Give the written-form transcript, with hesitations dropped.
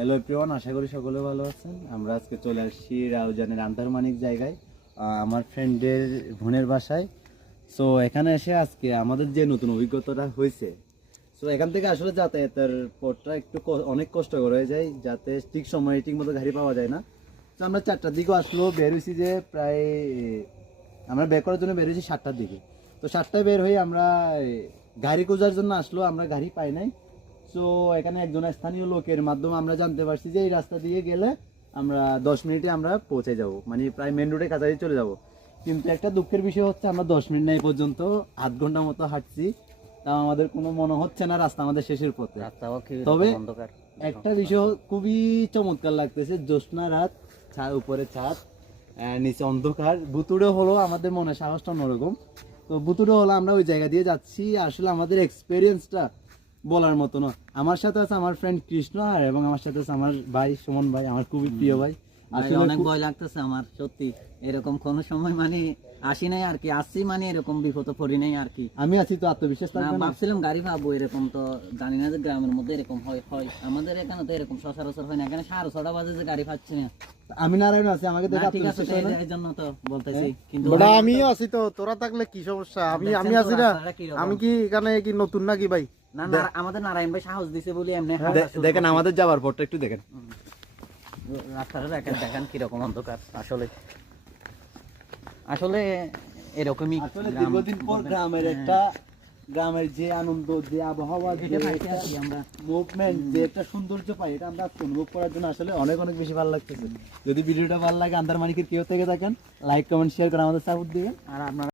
Hello everyone, আশা করি সকলে ভালো আছেন। আমরা আজকে চলে আসছি রাউজানের আন্দারমানিক জায়গায়, আমার ফ্রেন্ডের বোনের বাসায়। সো এখানে এসে আজকে আমাদের যে নতুন অভিজ্ঞতাটা হয়েছে, সো এখান থেকে আসলে যাতায়াতের পথটা একটু অনেক কষ্টকর হয়ে যায়, যাতে ঠিক সময়ে ঠিক মতো গাড়ি পাওয়া যায় না। তো আমরা 4টার দিকেও আসলো বের হয়েছি, যে প্রায় আমরা বের করার জন্য বের হয়েছি 7টার দিকে। তো 7টায় বের হয়ে আমরা গাড়ি খোঁজার জন্য আসলো, আমরা গাড়ি পাই নাই। সো এখানে একজন স্থানীয় লোকের মাধ্যমে আমরা জানতে পারছি যে এই রাস্তা দিয়ে গেলে আমরা 10 মিনিটে আমরা পৌঁছে যাব, মানে প্রায় মেন রোডের কাছাকাছি চলে যাব। কিন্তু একটা দুঃখের বিষয় হচ্ছে আমরা 10 মিনিট না এই পর্যন্ত আধ ঘন্টা মতো হাঁটছি, তাও আমাদের কোনো মনে হচ্ছে না রাস্তা আমাদের শেষের পথে। তবে একটা বিষয় খুবই চমৎকার লাগতেছে, জ্যোৎস্না রাত, উপরে ছাদ, নিচে অন্ধকার, ভুতুড়ে হলো আমাদের মনে সাহসটা অন্যরকম। তো ভুতুড়ে হলো আমরা ওই জায়গা দিয়ে যাচ্ছি, আসলে আমাদের এক্সপিরিয়েন্সটা বলার মতো না। আমার সাথে আছে আমার ফ্রেন্ড কৃষ্ণ, আর এবং আমার সাথে আছে আমার ভাই সুমন ভাই, আমার খুবই প্রিয় ভাই। আসলে অনেক ভয় লাগতেছে আমার, সত্যি এরকম কোন সময় মানে আসি নাই আর কি, আসছি মানে এরকম বিপদ পড়ি নাই আর কি। আমি আছি তো আত্মবিশ্বাস থাকবে না। ভাবছিলাম গাড়ি পাবো, এরকম তো জানি না যে গ্রামের মধ্যে এরকম হয়। আমাদের এখানে তো এরকম সচরাচর হয় না, এখানে 6:30 বাজে যে গাড়ি পাচ্ছি না। আমি নারায়ণ আছি, আমাকে দেখে ঠিক আছে, আত্মবিশ্বাস হয় না। এই জন্য তো বলতেছি। কিন্তু বড়া আমিও আছি তো, তোরা থাকলে কি সমস্যা? আমি আছি না। আমি কি এখানে কি নতুন নাকি ভাই? না না, আমাদের নারায়ণ ভাই সাহস দিছে বলি এমনি। দেখেন আমাদের যাওয়ার পথটা একটু দেখেন, রাস্তাটা দেখেন কিরকম অন্ধকার। আসলে আসলে এরকমই আসলে দীর্ঘদিন পর গ্রামের একটা গ্রামের যে আনন্দ, যে আবহাওয়া, যে আমরা মুভমেন্ট, যে একটা সৌন্দর্য পাই, এটা আমরা অনুভব করার জন্য আসলে অনেক অনেক বেশি ভালো লাগতেছে। যদি ভিডিওটা ভালো লাগে, আন্দারমানিকের কেউ থেকে থাকেন, লাইক কমেন্ট শেয়ার করে আমাদের সাপোর্ট দিবেন। আর আপনারা